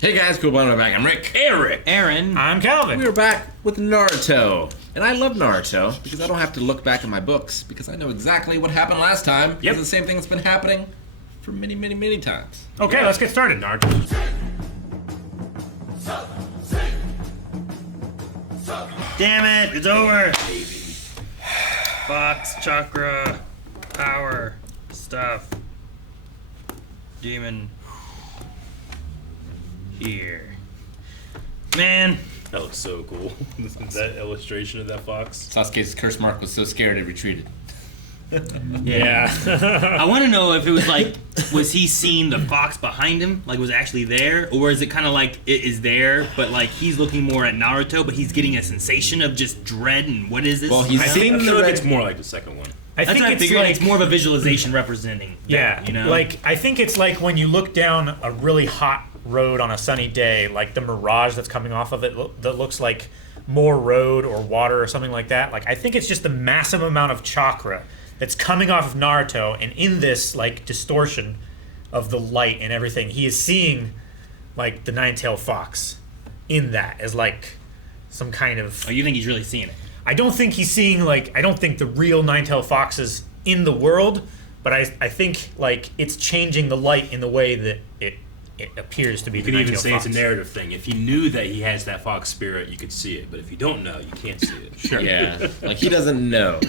Hey guys, cool I'm back. I'm Rick. Eric. Aaron. I'm Calvin. We are back with Naruto. And I love Naruto because I don't have to look back in my books because I know exactly what happened last time. Yep. It's the same thing that's been happening for many, many, many times. Okay, let's get started, Naruto. Damn it, it's over. Fox, Chakra, power, stuff, demon, here. Man. That looks so cool. That illustration of that fox. Sasuke's curse mark was so scared it retreated. Yeah. I want to know if it was like, was he seeing the fox behind him? Like, was it actually there? Or is it kind of like it is there, but like he's looking more at Naruto, but he's getting a sensation of just dread and what is this? Well, he's I seen feel the like it's more like the second one. I That's think what I it's figured. like, It's more of a visualization representing that, yeah, you know? like I think it's like when you look down a really hot road on a sunny day, like the mirage that's coming off of it that looks like more road or water or something like that. Like I think it's just the massive amount of chakra that's coming off of Naruto, and in this like distortion of the light and everything, he is seeing like the nine-tailed fox in that as like some kind of. Oh, you think he's really seeing it? I don't think he's seeing like, I don't think the real nine-tailed fox is in the world, but I think like it's changing the light in the way that it appears to be. You the could even nine-tailed say fox. it's a narrative thing. If you knew that he has that fox spirit, you could see it. But if you don't know, you can't see it. Sure. Yeah, like he doesn't know.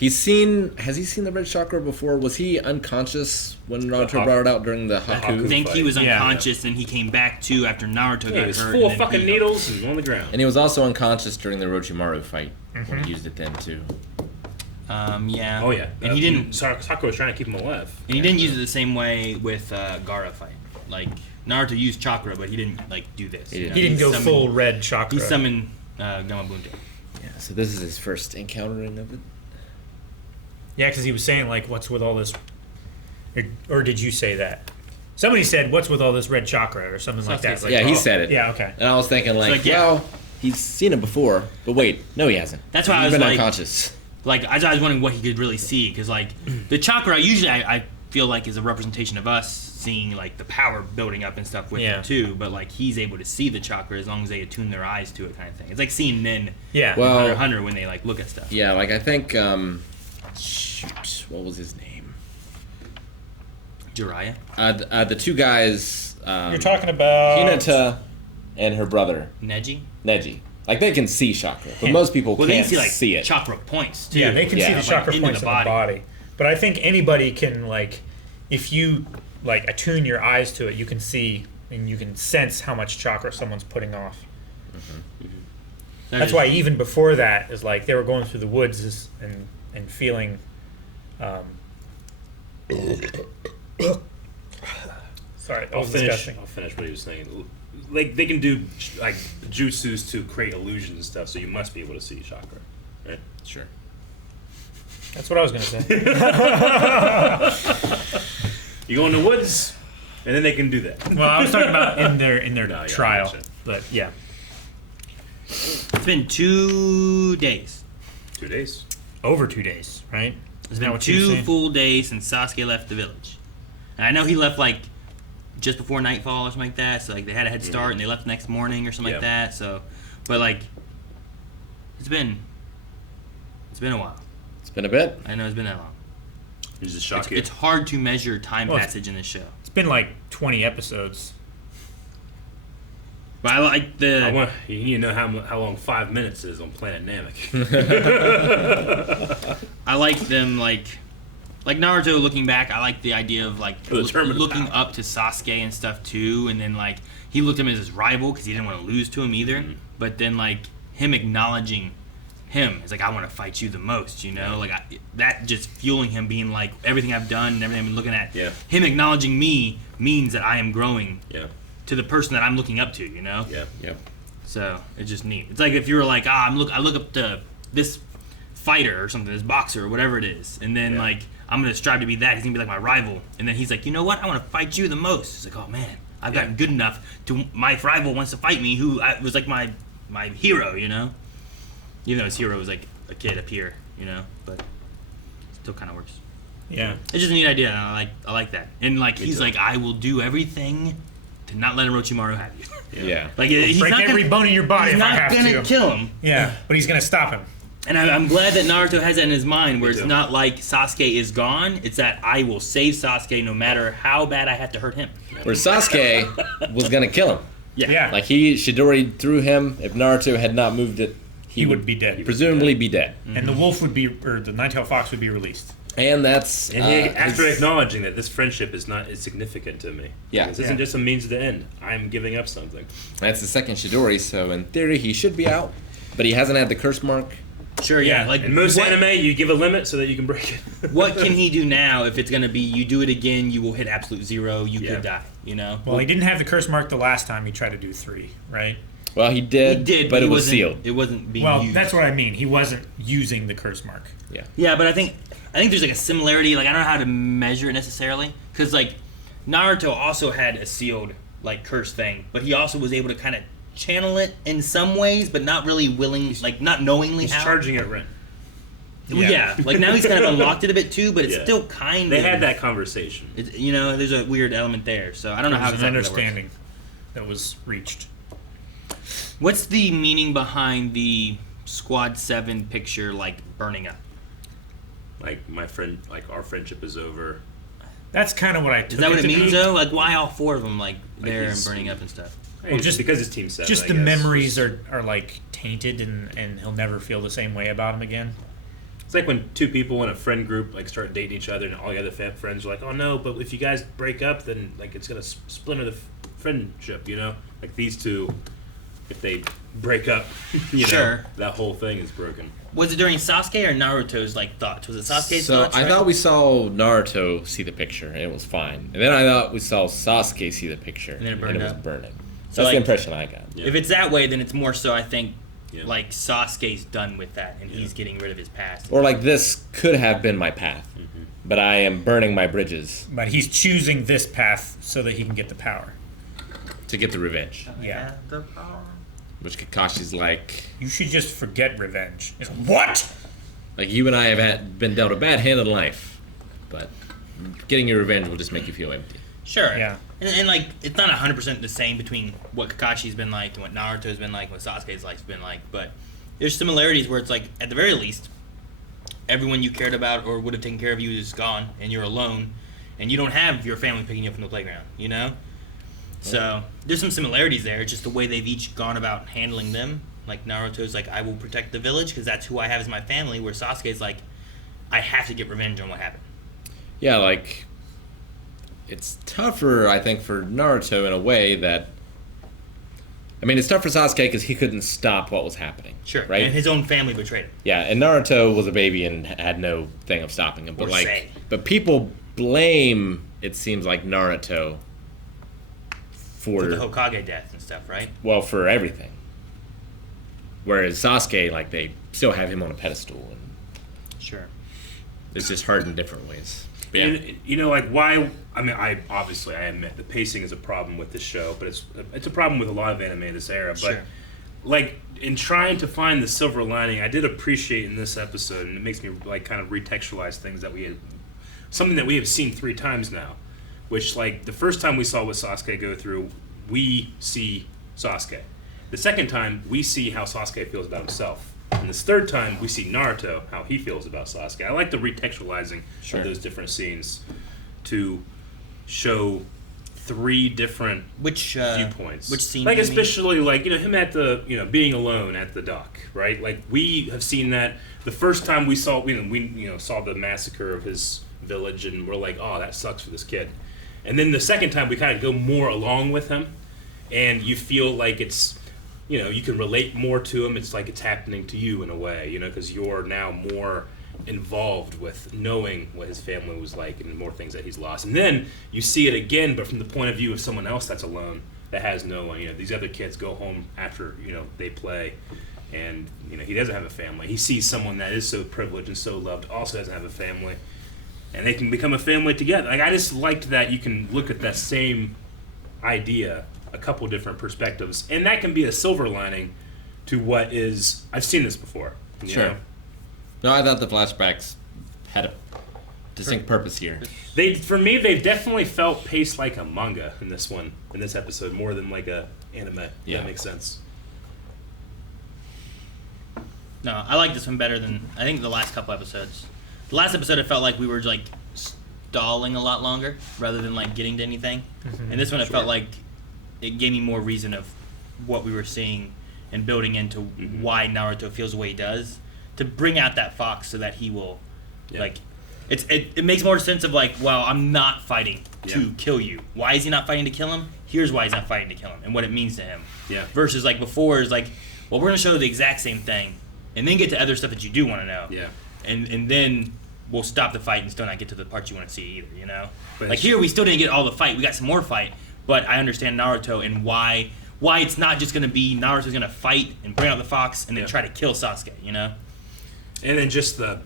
Has he seen the red chakra before? Was he unconscious when Naruto brought it out during the I Haku? think he was Yeah. unconscious and he came back to after Naruto Yeah, got it was hurt. full and of then fucking he- needles and on the ground. And he was also unconscious during the Orochimaru fight when he used it then too. Yeah. Oh yeah. And he didn't. Sakura was trying to keep him alive. And he didn't use it the same way with Gaara fight. Like Naruto used chakra, but he didn't like do this. He didn't. He didn't go summoned- full red chakra. He summoned Gamabunta. Yeah, so this is his first encountering of it. Yeah, because he was saying like, "What's with all this?" Or did you say that? Somebody said, "What's with all this red chakra?" or something like that. It's like, Yeah, he oh, said it. Yeah, okay. And I was thinking like, yeah. well, he's seen it before, but wait, no he hasn't. That's why I He's was been like- unconscious. Like I was wondering what he could really see, because like the chakra usually I feel like is a representation of us seeing like the power building up and stuff with Yeah. him too. But like he's able to see the chakra as long as they attune their eyes to it, kind of thing. It's like seeing men Yeah. Well- Hunter x Hunter when they like look at stuff. Yeah, like I think shoot, what was his name? Jiraiya, The two guys, You're talking about Hinata and her brother, Neji. Neji. Like they can see chakra, but Yeah. most people Well, they can't can see like see it. chakra points too. Yeah, they can Yeah, see the like, chakra into points the in the body. But I think anybody can like, if you like attune your eyes to it, you can see and you can sense how much chakra someone's putting off. That That's is- why even before that is like they were going through the woods and feeling. Sorry, that I'll was finish. disgusting. I'll finish what he was saying. Like they can do like jutsus to create illusions and stuff, so you must be able to see chakra. Right? Sure. That's what I was gonna say. You go in the woods, and then they can do that. Well, I was talking about in their No, yeah, I trial, gotcha. but yeah. It's been 2 days. 2 days. Over 2 days, right? It's Isn't that been what you were 2 saying? full days since Sasuke left the village. And I know he left like just before nightfall or something like that. So like they had a head start and they left the next morning or something like Yeah. that. So, but like it's been a while. It's been a bit. I know it's been that long. He's just shocked. It's hard to measure time Well, it's- passage in this show. It's been like 20 episodes. But I like the You need to know how long 5 minutes is on Planet Namek. I like them like Naruto looking back. I like the idea of like The terminal looking power. up to Sasuke and stuff too, and then like he looked at him as his rival because he didn't want to lose to him either. But then like him acknowledging him, it's like I want to fight you the most, you know, like that just fueling him being like everything I've done and everything I've been looking at. Yeah. Him acknowledging me means that I am growing Yeah. to the person that I'm looking up to, you know. Yeah. Yep. So it's just neat. It's like if you were like, I look up to this fighter or something, this boxer or whatever it is, and then Yeah. like I'm gonna strive to be that. He's gonna be like my rival, and then he's like, you know what? I want to fight you the most. It's like, oh man, I've gotten good enough to my rival wants to fight me, who was like my hero, you know. Even though his hero was like a kid up here, you know, but still kind of works. Yeah. It's just a neat idea, and I like that. And like he's too. like, I will do everything to not let Orochimaru have you. Yeah. Like he's Break not every gonna, bone in your body he's if I not have gonna to. kill him. Yeah, but he's gonna stop him. And I'm glad that Naruto has that in his mind, where Me it's too. not like Sasuke is gone. It's that I will save Sasuke no matter how bad I have to hurt him. Where Sasuke was gonna kill him. Yeah. Like Chidori threw him. If Naruto had not moved it, He would be dead. presumably be dead. And the wolf would be, or the nine-tailed fox would be released. And that's And he, after his- acknowledging that this friendship is significant to me. Yeah. This isn't just a means to the end. I'm giving up something. that's the second Chidori. So in theory, he should be out, but he hasn't had the curse mark. Sure, yeah. Yeah. Like In most what, anime, you give a limit so that you can break it. what can he do now if it's gonna be you do it again, you will hit absolute zero, you Yeah. could die. You know. Well, he didn't have the curse mark the last time he tried to do 3, right? Well, he did. He did, but he it was wasn't- sealed. It wasn't being Well, used. that's what I mean. He wasn't using the curse mark. Yeah, but I think there's like a similarity. Like I don't know how to measure it necessarily, because like Naruto also had a sealed like curse thing, but he also was able to kind of channel it in some ways, but not really willing, like not knowingly He's how. charging at Ren. Yeah, like now he's kind of unlocked it a bit too, but it's Yeah. still kind They of. had that conversation. It's, you know, there's a weird element there, so I don't know how There's an exactly that works. understanding that was reached. What's the meaning behind the Squad 7 picture like burning up? Like my friend, like our friendship is over. That's kind of what I took Is that what it to means be. though? Like why all 4 of them like there and he's- burning up and stuff? Well, just- because it's Team 7. Just I the guess. memories are like tainted, and he'll never feel the same way about him again. It's like when two people in a friend group like start dating each other, and all the other friends are like, "Oh no, but if you guys break up, then like it's gonna splinter the friendship." You know, like these two, if they break up, you know, Sure. that whole thing is broken. Was it during Sasuke or Naruto's like thoughts? Was it Sasuke's So thoughts? I right? thought we saw Naruto see the picture and it was fine, and then I thought we saw Sasuke see the picture And then it burned was up. burning. So, That's like- the impression I got. Yeah. If it's that way, then it's more so I think Yeah. like Sasuke's done with that and he's getting rid of his past. Or like this could have been my path, but I am burning my bridges But he's choosing this path so that he can get the power. to get the revenge. Yeah. Which Kakashi's like, You should just forget revenge. It's, what? like you and I have been dealt a bad hand in life, but getting your revenge will just make you feel empty. Sure. Yeah. And like, it's not 100% the same between what Kakashi's been like and what Naruto's been like, what Sasuke's life's been like, but there's similarities where it's like, at the very least, everyone you cared about or would have taken care of you is gone, and you're alone, and you don't have your family picking you up from the playground, you know? So, there's some similarities there, it's just the way they've each gone about handling them. Like, Naruto's like, I will protect the village, because that's who I have as my family, where Sasuke's like, I have to get revenge on what happened. Yeah, like it's tougher, I think, for Naruto in a way that. I mean, it's tough for Sasuke because he couldn't stop what was happening. Sure. Right. And his own family betrayed him. Yeah, and Naruto was a baby and had no thing of stopping him. But Or like, say. but people blame. It seems like Naruto For the Hokage death and stuff, right? well, for everything. Whereas Sasuke, like, they still have him on a pedestal, and Sure. it's just hard in different ways. But yeah, You know, like why? I mean, I admit the pacing is a problem with this show, but it's a problem with a lot of anime in this era. But Sure. like in trying to find the silver lining, I did appreciate in this episode, and it makes me like kind of retextualize things that we had, something that we have seen 3 times now. Which like the first time we saw what Sasuke go through, we see Sasuke. The second time we see how Sasuke feels about himself. And this third time, we see Naruto, how he feels about Sasuke. I like the retextualizing Sure. of those different scenes to show 3 different Which viewpoints. Which scene? Like do you mean? especially like him at the being alone at the dock, right? Like we have seen that the first time we saw we saw the massacre of his village, and we're like, oh, that sucks for this kid. And then the second time we kind of go more along with him, and you feel like it's you can relate more to him. It's like it's happening to you in a way, because you're now more involved with knowing what his family was like and more things that he's lost. And then you see it again, but from the point of view of someone else that's alone, that has no one. These other kids go home after they play, and he doesn't have a family. He sees someone that is so privileged and so loved, also doesn't have a family, and they can become a family together. Like I just liked that you can look at that same idea a couple different perspectives, and that can be a silver lining to what is. I've seen this before. you Sure. know? no, I thought the flashbacks had distinct purpose here. For me, they've definitely felt paced like a manga in this episode, more than like a anime. Yeah. That makes sense. No, I like this one better than I think the last couple episodes. The last episode, it felt like we were like stalling a lot longer rather than like getting to anything. And this one, it felt like it gave me more reason of what we were seeing and building into why Naruto feels the way he does, to bring out that fox so that he will like it makes more sense of like, well, I'm not fighting to kill you. Why is he not fighting to kill him? Here's why he's not fighting to kill him and what it means to him. Yeah. Versus like before is like, well, we're gonna show the exact same thing and then get to other stuff that you do want to know. Yeah. And then we'll stop the fight and still not get to the parts you want to see either, you know? But like here we still didn't get all the fight. We got some more fight, but I understand Naruto and why it's not just gonna be Naruto's gonna fight and bring out the fox and then try to kill Sasuke, you know? And then just the,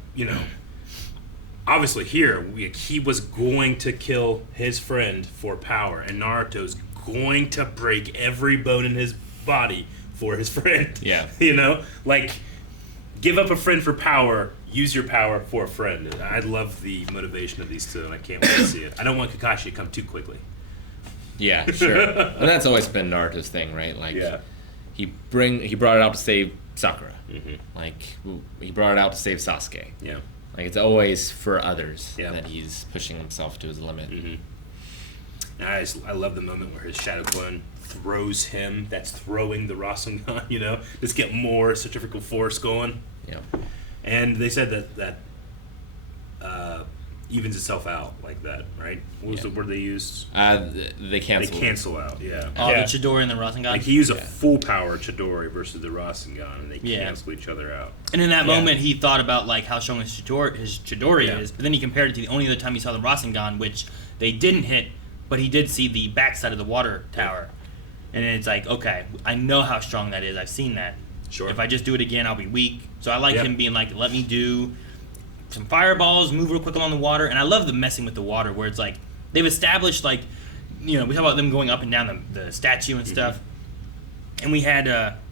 obviously here, he was going to kill his friend for power, and Naruto's going to break every bone in his body for his friend. Yeah. Like, give up a friend for power, use your power for a friend. I love the motivation of these two, and I can't wait to see it. I don't want Kakashi to come too quickly. Yeah, sure. And that's always been Naruto's thing, right? Like, he brought it out to save Sakura. Like, he brought it out to save Sasuke. Yeah. Like, it's always for others Yeah. that he's pushing himself to his limit. I love the moment where his shadow clone throws him. That's throwing the Rasengan, Just get more centrifugal force going. Yeah. And they said that evens itself out like that, right? What was the word they used? They cancel. They cancel out, yeah. Oh, Yeah. the Chidori and the Rasengan. Like he used a full power Chidori versus the Rasengan, and they cancel each other out. And in that moment, he thought about like how strong his Chidori Yeah. is, but then he compared it to the only other time he saw the Rasengan, which they didn't hit, but he did see the backside of the water tower. And it's like, okay, I know how strong that is. I've seen that. Sure. If I just do it again, I'll be weak. So I like Yep. him being like, let me do some fireballs, move real quick along the water. And I love the messing with the water where it's like, they've established like, we talk about them going up and down the statue and stuff. And we had,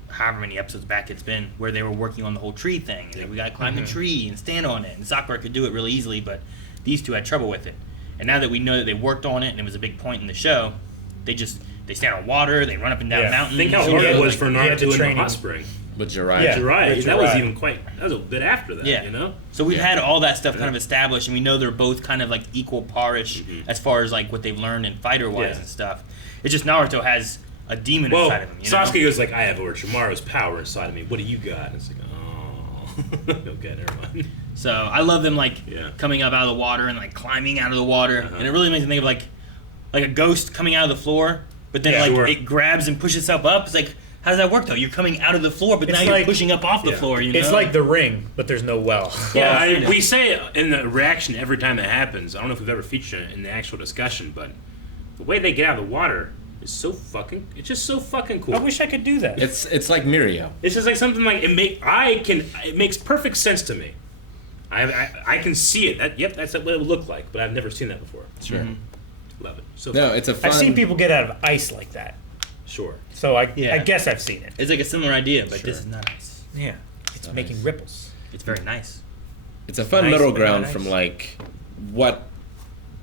however many episodes back it's been, where they were working on the whole tree thing. And we got to climb the tree and stand on it. And Sakura could do it really easily, but these two had trouble with it. And now that we know that they worked on it and it was a big point in the show, they stand on water, they run up and down Yeah. mountains. Think how So hard he it had, was like, for he had Naruto to in the train hot him. spring. But Jiraiya. Yeah. Right, With that was Jiraiya. that was a bit after that, Yeah. So we've had all that stuff kind of established, and we know they're both kind of like equal parish as far as like what they've learned and fighter-wise Yeah. and stuff. It's just Naruto has a demon Well, inside of him. Sasuke goes like, I have Orochimaru's power inside of me. What do you got? And it's like, oh. Okay, never mind. So I love them like Yeah. coming up out of the water and like climbing out of the water, and it really makes me think of like a ghost coming out of the floor, but then Yeah, like sure. it grabs and pushes itself up. It's like, how does that work though? You're coming out of the floor, but It's now you're like- pushing up off the floor. It's like The Ring, but there's no well. Yeah, I know. we say it in the reaction every time it happens. I don't know if we've ever featured it in the actual discussion, but the way they get out of the water is it's just so fucking cool. I wish I could do that. It's like Mirio. It's just like something like it makes perfect sense to me. I can see it. That's what it would look like, but I've never seen that before. Sure. Love it. So No, it's a fun. I've seen people get out of ice like that, sure. so I Yeah. guess I've seen it. it's like a similar idea, but Sure. this is nice. Yeah, it's making ripples. It's very nice. It's a fun Nice, middle but ground not from nice. like what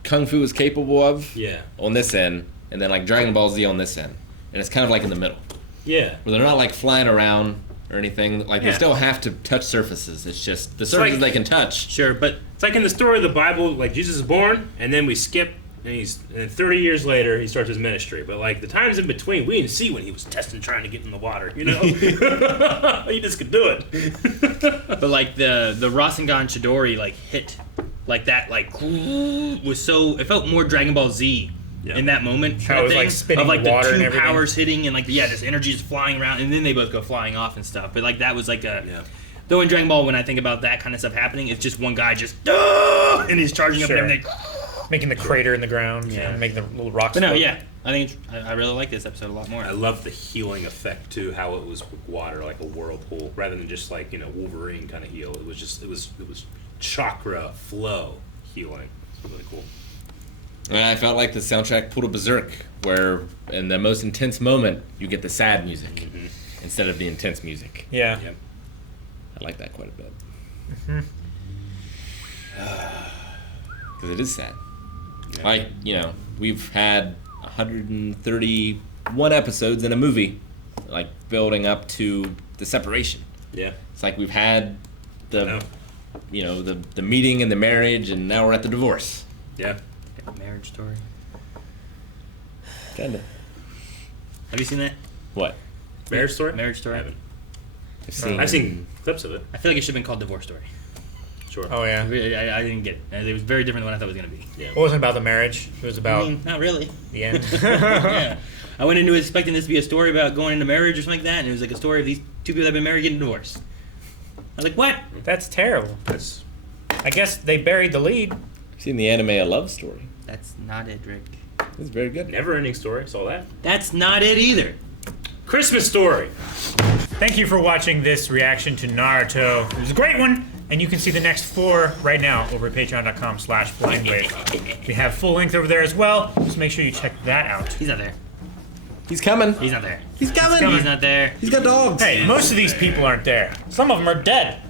Kung Fu is capable of Yeah. on this end, and then like Dragon Ball Z on this end, and it's kind of like in the middle, Yeah. where they're not like flying around or anything. Like Yeah. they still have to touch surfaces. It's just the surfaces like- they can touch. Sure, but It's like in the story of the Bible, like Jesus is born, and then we skip, and 30 years later he starts his ministry. But like the times in between, we didn't see when he was testing, trying to get in the water. He just could do it. But like the Rasengan Chidori like hit like that like was so it felt more Dragon Ball Z Yeah. in that moment How it was, like, spitting of like water the and two everything. powers hitting and like this energy is flying around and then they both go flying off and stuff. But like that was like a Yeah. though in Dragon Ball when I think about that kind of stuff happening, it's just one guy just and he's charging Sure. up and everything. Making the crater in the ground, Yeah. and making the little rocks. But no, float. yeah, I think I really like this episode a lot more. I love the healing effect too. How it was with water, like a whirlpool, rather than just like Wolverine kind of heal. It was chakra flow healing. It's really cool. And I felt like the soundtrack pulled a berserk, where in the most intense moment you get the sad music instead of the intense music. Yeah. Yep. I like that quite a bit. Because it is sad. Like, you know, we've had 131 episodes in a movie, like, building up to the separation. Yeah. It's like we've had the, you know, the meeting and the marriage, and now we're at the divorce. Yeah. Marriage Story. Kinda. Have you seen that? What? Marriage Story? Marriage Story. I haven't. I've I've seen clips of it. I feel like it should have been called Divorce Story. Sure. Oh yeah. I didn't get it. It was very different than what I thought it was gonna be. Yeah. It wasn't about the marriage. It was about I mean, not really. the end. Yeah. I went into it expecting this to be a story about going into marriage or something like that, and it was like a story of these two people that have been married getting divorced. I was like, what? That's terrible. That's I guess they buried the lead. seen the anime A Love Story. That's not it, Rick. It's very good. Never-ending story. Saw that. That's not it either. Christmas Story. Thank you for watching this reaction to Naruto. It was a great one, and you can see the next 4 right now over at patreon.com/blindwave. We have full length over there as well, so make sure you check that out. He's not there. He's coming. He's not there. He's coming. He's not there. He's got dogs. Hey, most of these people aren't there. Some of them are dead.